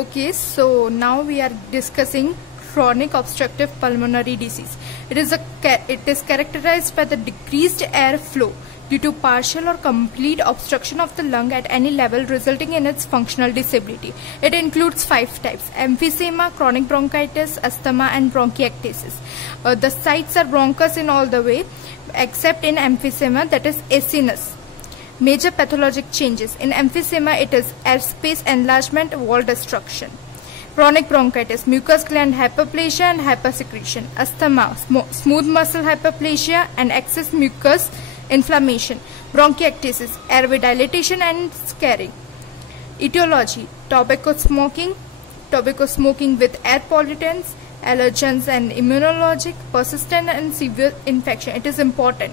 Okay, so now we are discussing chronic obstructive pulmonary disease. It is characterized by the decreased air flow due to partial or complete obstruction of the lung at any level, resulting in its functional disability. It includes 5 types: emphysema, chronic bronchitis, asthma, and bronchiectasis. The sites are bronchus in all the way except in emphysema, that is acinus. Major pathologic changes. In emphysema, it is airspace enlargement, wall destruction. Chronic bronchitis, mucous gland hyperplasia and hypersecretion. Asthma, smooth muscle hyperplasia and excess mucus inflammation. Bronchiectasis, airway dilatation and scarring. Etiology, tobacco smoking with air pollutants, allergens and immunologic, persistent and severe infection. It is important.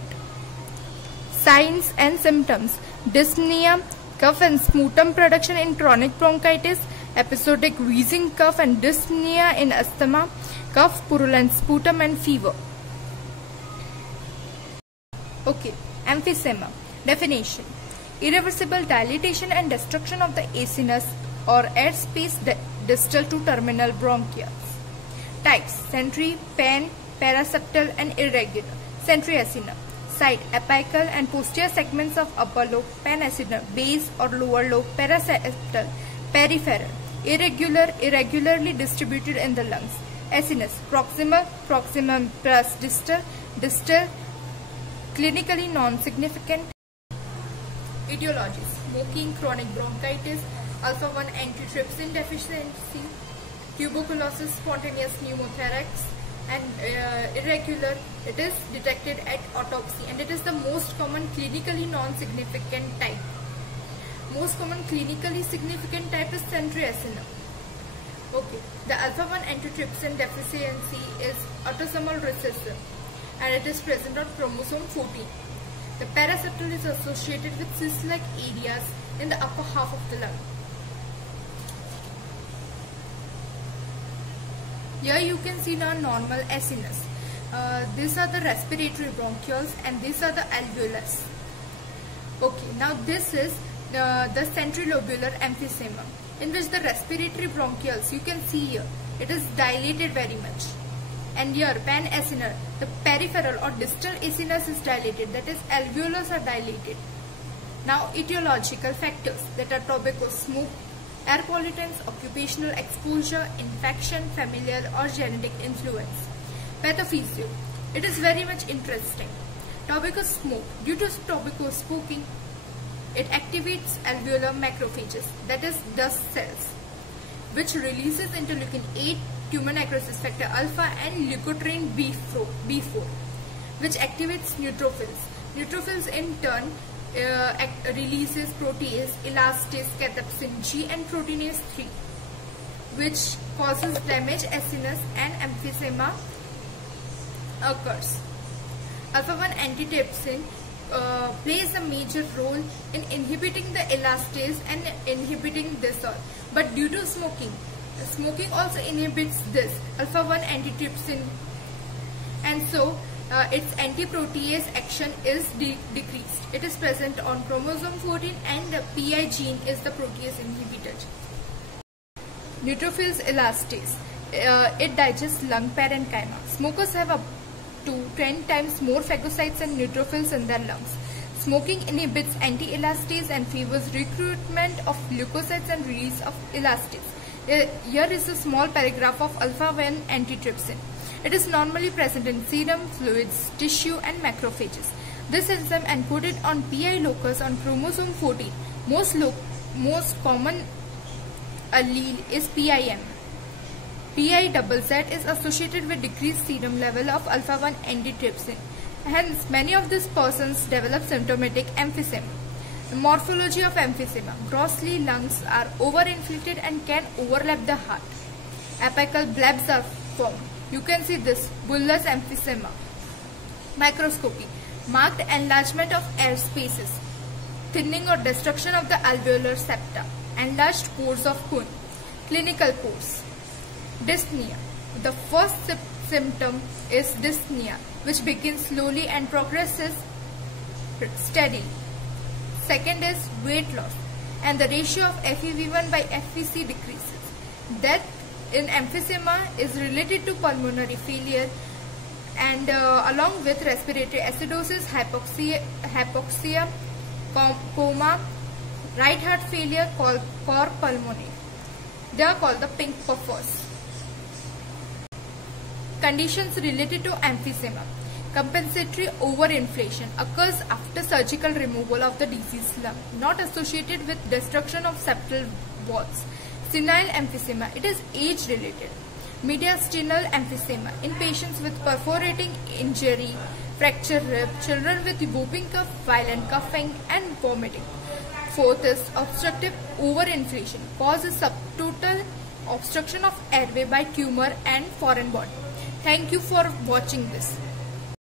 Signs and symptoms: dyspnea, cough and sputum production in chronic bronchitis, episodic wheezing cough and dyspnea in asthma, cough, purulent sputum and fever. Okay, emphysema. Definition: irreversible dilatation and destruction of the acinus or airspace distal to terminal bronchioles. Types: centri, pan, paraseptal and irregular. Centri-acinar. Site: apical and posterior segments of upper lobe, pan-acinar, base or lower lobe, paraseptal, peripheral. Irregular, irregularly distributed in the lungs. Acinus: proximal, proximum plus distal, distal, clinically non-significant. Etiologies: smoking, chronic bronchitis, alpha-1 antitrypsin deficiency, tuberculosis, spontaneous pneumothorax, and irregular. It is detected at autopsy and it is the most common clinically non-significant type. Most common clinically significant type is centri-acinar. Okay, the alpha-1 antitrypsin deficiency is autosomal recessive and it is present on chromosome 14. The paraseptal is associated with cyst-like areas in the upper half of the lung. Here you can see the normal acinus. These are the respiratory bronchioles and these are the alveolus. Okay, now this is the centrilobular emphysema, in which the respiratory bronchioles, you can see here, it is dilated very much. And here pan-acinar, the peripheral or distal acinus is dilated, that is alveolus are dilated. Now etiological factors, that are tobacco smoke, air pollutants, occupational exposure, infection, familial or genetic influence. Pathophysio. It is very much interesting. Tobacco smoke. Due to tobacco smoking, it activates alveolar macrophages, that is dust cells, which releases interleukin-8, tumor necrosis factor alpha and leukotriene B4, which activates neutrophils. Neutrophils in turn releases protease, elastase, cathepsin G and proteinase 3, which causes damage, acinus and emphysema occurs. Alpha-1 antitrypsin plays a major role in inhibiting the elastase and inhibiting this all. But due to smoking also inhibits this alpha-1 antitrypsin, and so its antiprotease action is decreased. It is present on chromosome 14 and the PI gene is the protease inhibitor. Neutrophils elastase. It digests lung parenchyma. Smokers have up to 10 times more phagocytes and neutrophils in their lungs. Smoking inhibits anti-elastase and favors recruitment of leukocytes and release of elastase. Here is a small paragraph of alpha-1 antitrypsin. It is normally present in serum, fluids, tissue and macrophages. This enzyme encoded on PI locus on chromosome 14. Most common allele is PIM. PIZZ is associated with decreased serum level of alpha-1 antitrypsin. Hence, many of these persons develop symptomatic emphysema. The morphology of emphysema. Grossly, lungs are overinflated and can overlap the heart. Apical blebs are formed. You can see this bullous emphysema. Microscopy. Marked enlargement of air spaces. Thinning or destruction of the alveolar septa. Enlarged pores of Kuhn. Clinical pores. Dyspnea. The first symptom is dyspnea, which begins slowly and progresses steadily. Second is weight loss, and the ratio of FEV1 by FVC decreases. Death in emphysema is related to pulmonary failure and along with respiratory acidosis, hypoxia, coma, right heart failure, cor pulmonale. They are called the pink puffers. Conditions related to emphysema. Compensatory overinflation occurs after surgical removal of the diseased lung, not associated with destruction of septal walls. Senile emphysema, it is age related. Mediastinal emphysema in patients with perforating injury, fractured rib, children with whooping cough, violent coughing and vomiting. Fourth is obstructive overinflation, causes subtotal obstruction of airway by tumor and foreign body. Thank you for watching this.